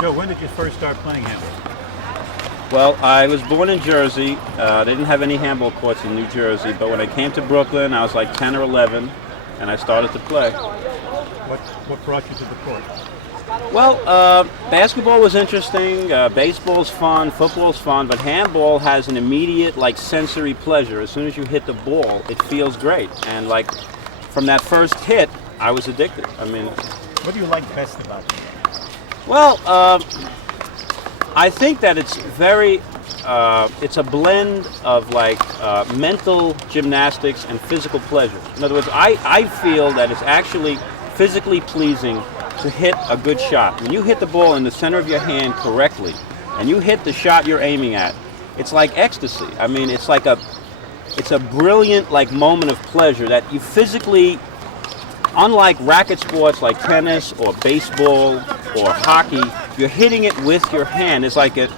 Joe, when did you first start playing handball? Well, I was born in Jersey. They didn't have any handball courts in New Jersey, but when I came to Brooklyn, I was like 10 or 11, and I started to play. What brought you to the court? Well, basketball was interesting, baseball's fun, football's fun, but handball has an immediate, like, sensory pleasure. As soon as you hit the ball, it feels great. And, like, from that first hit, I was addicted. I mean... What do you like best about the game? Well, I think that it's very, it's a blend of, like, mental gymnastics and physical pleasure. In other words, I feel that it's actually physically pleasing to hit a good shot. When you hit the ball in the center of your hand correctly, and you hit the shot you're aiming at, it's like ecstasy. I mean, it's a brilliant, like, moment of pleasure that you physically, unlike racket sports like tennis or baseball or hockey, you're hitting it with your hand. It's like an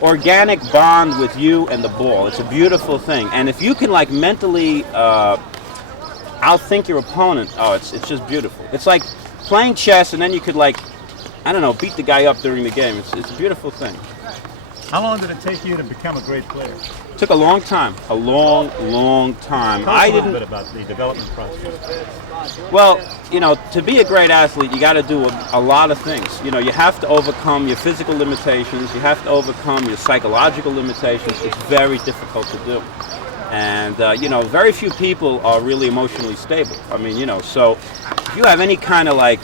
organic bond with you and the ball. It's a beautiful thing. And if you can, like, mentally outthink your opponent, oh, it's just beautiful. It's like playing chess, and then you could, like, I don't know, beat the guy up during the game. It's a beautiful thing. How long did it take you to become a great player? It took a long time, a long time. Tell us a little bit about the development process. Well, you know, to be a great athlete, you got to do a lot of things. You know, you have to overcome your physical limitations. You have to overcome your psychological limitations. It's very difficult to do. And, you know, very few people are really emotionally stable. I mean, you know, so if you have any kind of, like,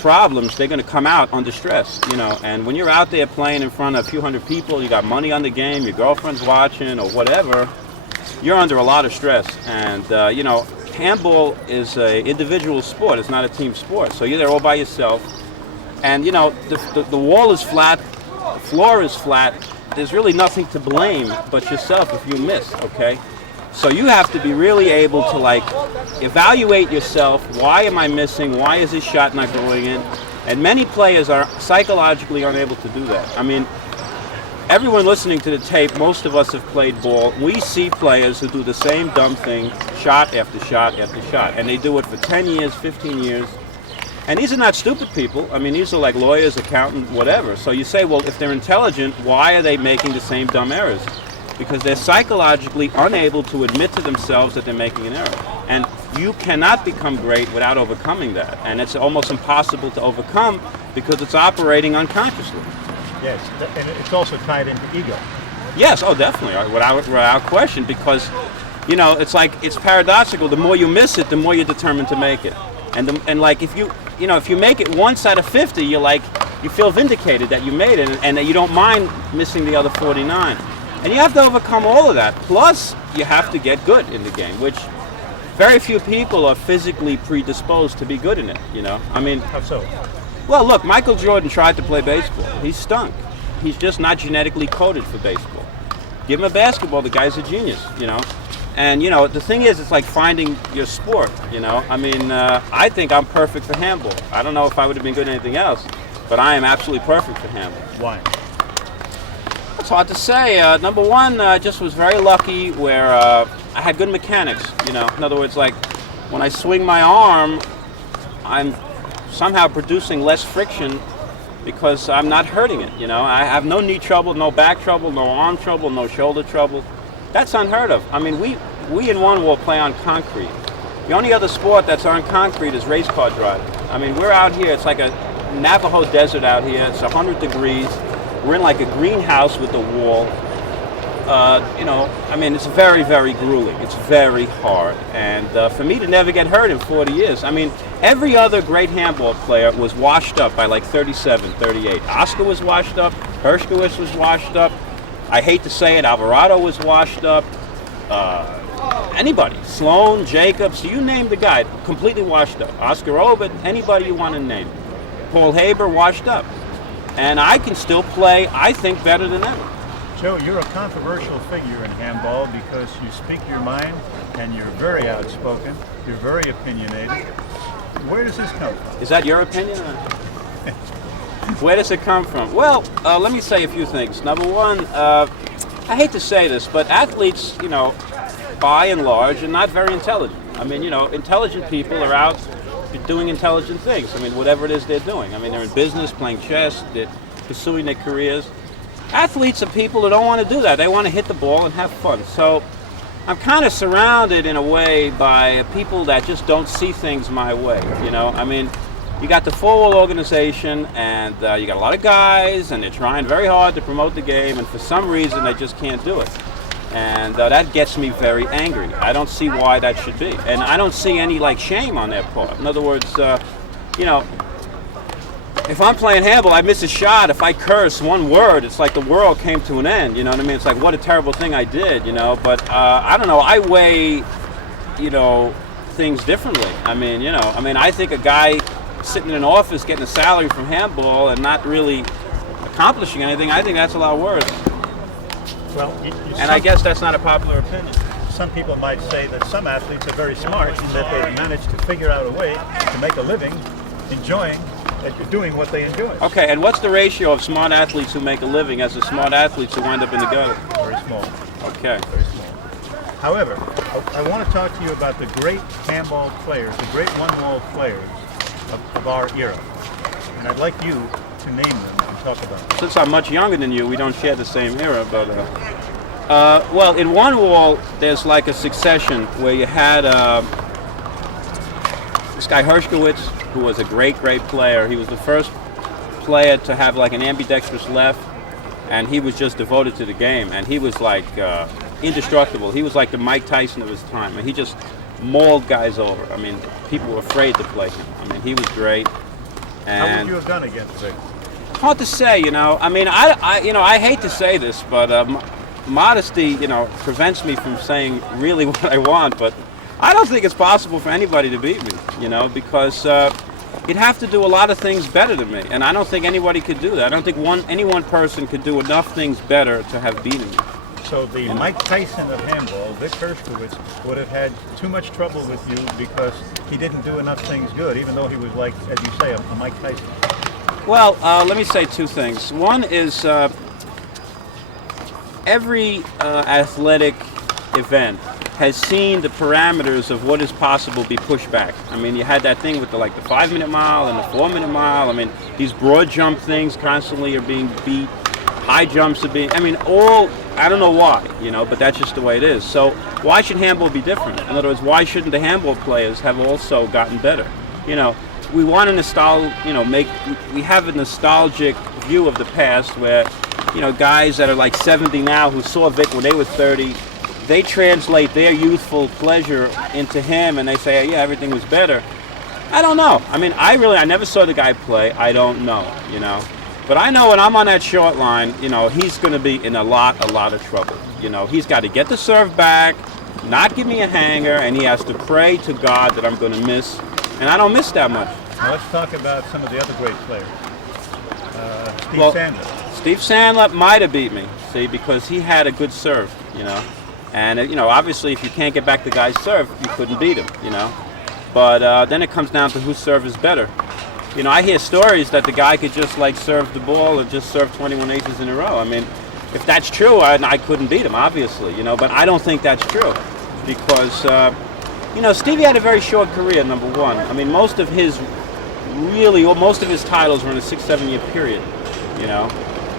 problems, they're going to come out under stress, you know. And when you're out there playing in front of a few hundred people, you got money on the game, your girlfriend's watching or whatever, you're under a lot of stress. And, you know, handball is an individual sport. It's not a team sport. So you're there all by yourself. And, you know, the wall is flat, the floor is flat. There's really nothing to blame but yourself if you miss, okay? So you have to be really able to, like, evaluate yourself. Why am I missing? Why is this shot not going in? And many players are psychologically unable to do that. I mean, everyone listening to the tape, most of us have played ball. We see players who do the same dumb thing shot after shot after shot. And they do it for 10 years, 15 years. And these are not stupid people. I mean, these are like lawyers, accountants, whatever. So you say, well, if they're intelligent, why are they making the same dumb errors? Because they're psychologically unable to admit to themselves that they're making an error. And you cannot become great without overcoming that. And it's almost impossible to overcome because it's operating unconsciously. Yes, and it's also tied into ego. Yes, oh, definitely, without question, because, you know, it's like, it's paradoxical. The more you miss it, the more you're determined to make it. And like, if you make it once out of 50, you're like, you feel vindicated that you made it and that you don't mind missing the other 49. And you have to overcome all of that. Plus, you have to get good in the game, which very few people are physically predisposed to be good in it, you know? I mean... How so? Well, look, Michael Jordan tried to play baseball. He stunk. He's just not genetically coded for baseball. Give him a basketball, the guy's a genius, you know? And, you know, the thing is, it's like finding your sport, you know? I mean, I think I'm perfect for handball. I don't know if I would have been good at anything else, but I am absolutely perfect for handball. Why? It's hard to say. Number one, I just was very lucky where I had good mechanics, you know. In other words, like, when I swing my arm, I'm somehow producing less friction because I'm not hurting it, you know. I have no knee trouble, no back trouble, no arm trouble, no shoulder trouble. That's unheard of. I mean, we in one will play on concrete. The only other sport that's on concrete is race car driving. I mean, we're out here, it's like a Navajo desert out here. It's 100 degrees. We're in like a greenhouse with a wall. You know, I mean, it's very, very grueling. It's very hard. And for me to never get hurt in 40 years, I mean, every other great handball player was washed up by like 37, 38. Oscar was washed up. Hershkowitz was washed up. I hate to say it, Alvarado was washed up. Anybody. Sloan, Jacobs, you name the guy, completely washed up. Oscar Obert, anybody you want to name. Paul Haber, washed up. And I can still play, I think, better than ever. Joe, you're a controversial figure in handball because you speak your mind and you're very outspoken. You're very opinionated. Where does this come from? Is that your opinion? Where does it come from? Well, let me say a few things. Number one, I hate to say this, but athletes, you know, by and large, are not very intelligent. I mean, you know, intelligent people are out doing intelligent things. I mean, whatever it is they're doing. I mean, they're in business, playing chess, they're pursuing their careers. Athletes are people who don't want to do that. They want to hit the ball and have fun. So I'm kind of surrounded in a way by people that just don't see things my way. You know, I mean, you got the full organization, and you got a lot of guys, and they're trying very hard to promote the game, and for some reason they just can't do it. And that gets me very angry. I don't see why that should be, and I don't see any like shame on their part. In other words, you know, if I'm playing handball, I miss a shot. If I curse one word, it's like the world came to an end. You know what I mean? It's like, what a terrible thing I did. You know, but I don't know. I weigh, you know, things differently. I mean, you know, I think a guy sitting in an office getting a salary from handball and not really accomplishing anything, I think that's a lot worse. Well, and I guess that's not a popular opinion. Some people might say that some athletes are very smart and that they've managed to figure out a way to make a living enjoying that you're doing what they enjoy. Okay, and what's the ratio of smart athletes who make a living as the smart athletes who wind up in the gutter? Very small. Okay. Very small. However, I want to talk to you about the great handball players, the great one-wall players of our era. And I'd like you to name them and talk about them. Since I'm much younger than you, we don't share the same era, but well, in one wall, there's like a succession where you had this guy Hershkowitz, who was a great player. He was the first player to have like an ambidextrous left, and he was just devoted to the game, and he was like indestructible. He was like the Mike Tyson of his time, and he just mauled guys over. I mean, people were afraid to play him. I mean, he was great. And how would you have done against Vic? Hard to say, you know. I mean, I hate to say this, but modesty, you know, prevents me from saying really what I want. But I don't think it's possible for anybody to beat me, you know, because you'd have to do a lot of things better than me, and I don't think anybody could do that. I don't think any one person could do enough things better to have beaten me. So the Mike Tyson of handball, Vic Hershkowitz, would have had too much trouble with you because he didn't do enough things good, even though he was like, as you say, a Mike Tyson. Well, let me say two things. One is every athletic event has seen the parameters of what is possible be pushed back. I mean, you had that thing with the 5-minute mile and the 4-minute mile. I mean, these broad jump things constantly are being beat. High jumps are being, I mean, all, I don't know why, you know, but that's just the way it is. So why should handball be different? In other words, why shouldn't the handball players have also gotten better? You know, we want we have a nostalgic view of the past where, you know, guys that are like 70 now who saw Vic when they were 30, they translate their youthful pleasure into him and they say, yeah, everything was better. I don't know. I mean, I never saw the guy play. I don't know, you know. But I know when I'm on that short line, you know, he's going to be in a lot of trouble. You know, he's got to get the serve back, not give me a hanger, and he has to pray to God that I'm going to miss. And I don't miss that much. Now let's talk about some of the other great players. Steve Sandler. Steve Sandler might have beat me, see, because he had a good serve, you know. And, you know, obviously if you can't get back the guy's serve, you couldn't beat him, you know. But then it comes down to whose serve is better. You know, I hear stories that the guy could just like serve the ball and just serve 21 aces in a row. I mean, if that's true, I couldn't beat him, obviously, you know, but I don't think that's true because, you know, Stevie had a very short career, number one. I mean, most of his titles were in a 6-7 year period, you know,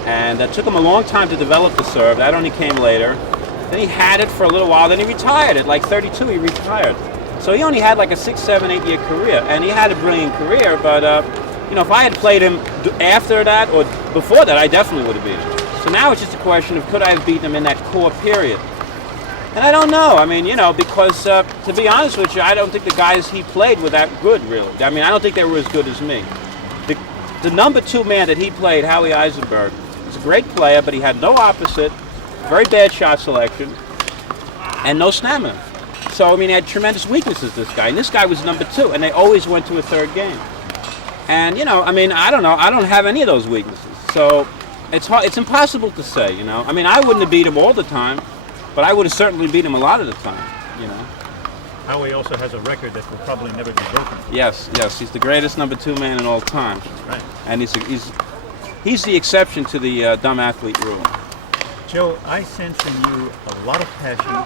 and that took him a long time to develop the serve. That only came later. Then he had it for a little while, then he retired. At like 32, he retired. So he only had like a 6, 7, 8 year career, and he had a brilliant career, but, you know, if I had played him after that or before that, I definitely would have beaten him. So now it's just a question of could I have beaten him in that core period? And I don't know. I mean, you know, because to be honest with you, I don't think the guys he played were that good, really. I mean, I don't think they were as good as me. The number 2 man that he played, Howie Eisenberg, was a great player, but he had no opposite, very bad shot selection, and no stamina. So, I mean, he had tremendous weaknesses, this guy. And this guy was number 2, and they always went to a third game. And, you know, I mean, I don't know. I don't have any of those weaknesses. So, it's impossible to say, you know. I mean, I wouldn't have beat him all the time, but I would have certainly beat him a lot of the time, you know. Howie also has a record that will probably never be broken. Yes. He's the greatest number 2 man in all time. Right. And he's the exception to the dumb athlete rule. Joe, I sense in you a lot of passion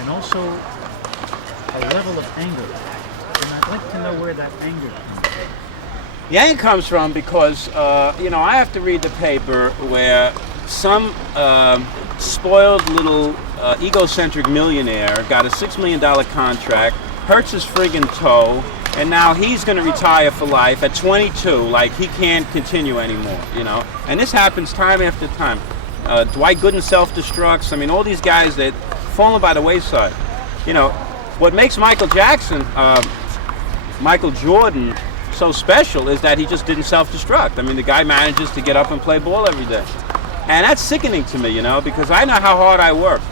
and also a level of anger, and I'd like to know where that anger comes from. The anger comes from because, I have to read the paper where some spoiled little egocentric millionaire got a $6 million contract, hurts his friggin' toe, and now he's going to retire for life at 22, like he can't continue anymore, And this happens time after time. Dwight Gooden self-destructs. I mean, all these guys that fallen by the wayside. What makes Michael Jordan so special is that he just didn't self-destruct. I mean, the guy manages to get up and play ball every day. And that's sickening to me, because I know how hard I worked,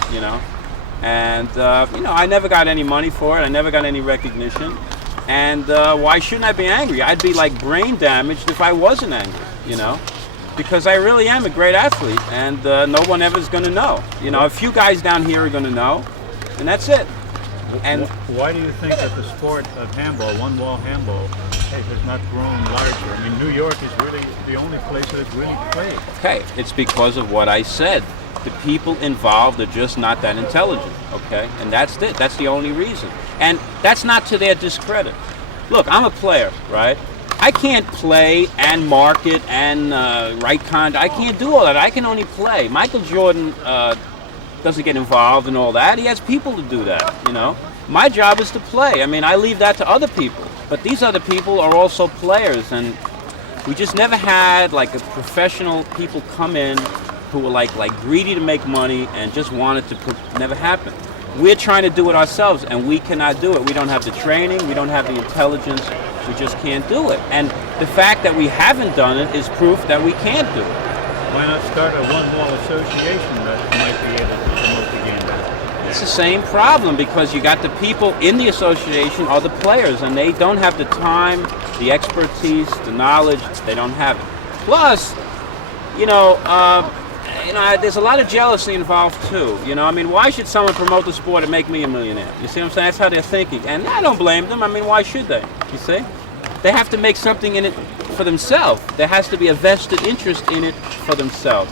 And, I never got any money for it. I never got any recognition. And why shouldn't I be angry? I'd be like brain damaged if I wasn't angry, Because I really am a great athlete, and no one ever is going to know. A few guys down here are going to know, and that's it. And why do you think that the sport of handball, one-wall handball, has not grown larger? I mean, New York is really the only place that it's really played. Okay, it's because of what I said. The people involved are just not that intelligent, okay? And that's it. That's the only reason. And that's not to their discredit. Look, I'm a player, right? I can't play and market and write content. I can't do all that. I can only play. Michael Jordan doesn't get involved in all that. He has people to do that, My job is to play. I mean, I leave that to other people. But these other people are also players, and we just never had like a professional people come in who were like greedy to make money and just wanted to never happened. We're trying to do it ourselves, and we cannot do it. We don't have the training, we don't have the intelligence, we just can't do it. And the fact that we haven't done it is proof that we can't do it. Why not start a one-wall association that might be able to promote the game better? It's the same problem, because you got the people in the association are the players, and they don't have the time, the expertise, the knowledge. They don't have it. Plus, there's a lot of jealousy involved too. I mean, why should someone promote the sport and make me a millionaire? You see what I'm saying? That's how they're thinking, and I don't blame them. I mean, why should they? You see, they have to make something in it for themselves. There has to be a vested interest in it for themselves.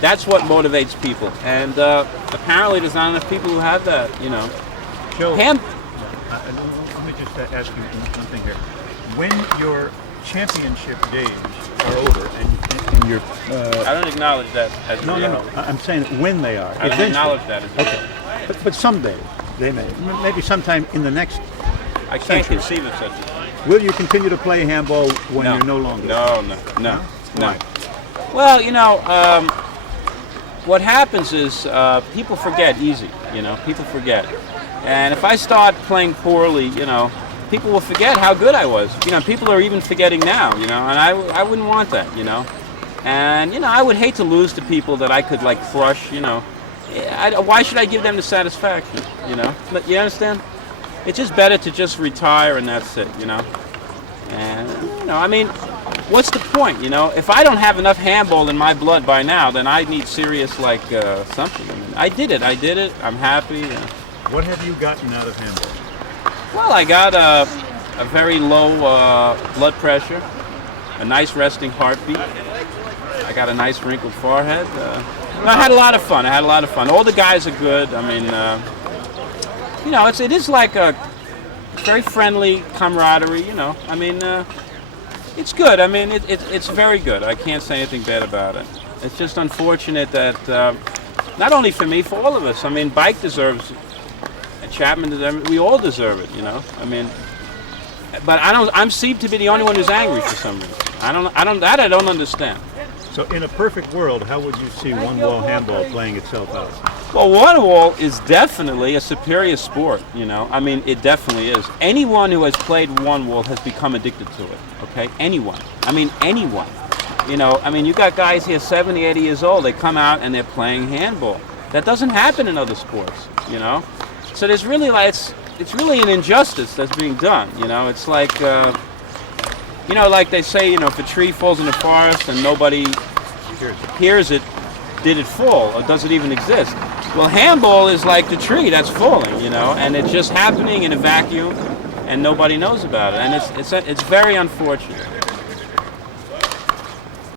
That's what motivates people, and apparently there's not enough people who have that. Joe, let me just ask you one thing here. When your championship days are over, and you're I don't acknowledge that as no, I'm saying when they are. I don't acknowledge that as okay, but someday they may, maybe sometime in the next. I can't conceive of such a thing. Will you continue to play handball when No. you're no longer? No. Why? Well, what happens is people forget easy. People forget, and if I start playing poorly, people will forget how good I was. People are even forgetting now. And I wouldn't want that. And I would hate to lose to people that I could crush. Why should I give them the satisfaction? You understand? It's just better to just retire and that's it. And I mean, what's the point? If I don't have enough handball in my blood by now, then I need serious something. I mean, I did it. I'm happy. What have you gotten out of handball? Well, I got a very low blood pressure, a nice resting heartbeat. I got a nice wrinkled forehead. I had a lot of fun. All the guys are good. I mean, it is like a very friendly camaraderie. I mean, it's good. I mean, it's very good. I can't say anything bad about it. It's just unfortunate that not only for me, for all of us. I mean, Bike deserves. Chapman, we all deserve it, I mean, but I seem to be the only one who's angry for some reason. I don't understand. So, in a perfect world, how would you see one-wall handball playing itself out? Well, one-wall is definitely a superior sport. I mean, it definitely is. Anyone who has played one-wall has become addicted to it. Okay, anyone. I mean, anyone. You got guys here 70, 80 years old. They come out and they're playing handball. That doesn't happen in other sports. So there's really it's really an injustice that's being done. It's like like they say, if a tree falls in the forest and nobody hears it, did it fall or does it even exist? Well, handball is like the tree that's falling, and it's just happening in a vacuum and nobody knows about it, and it's very unfortunate.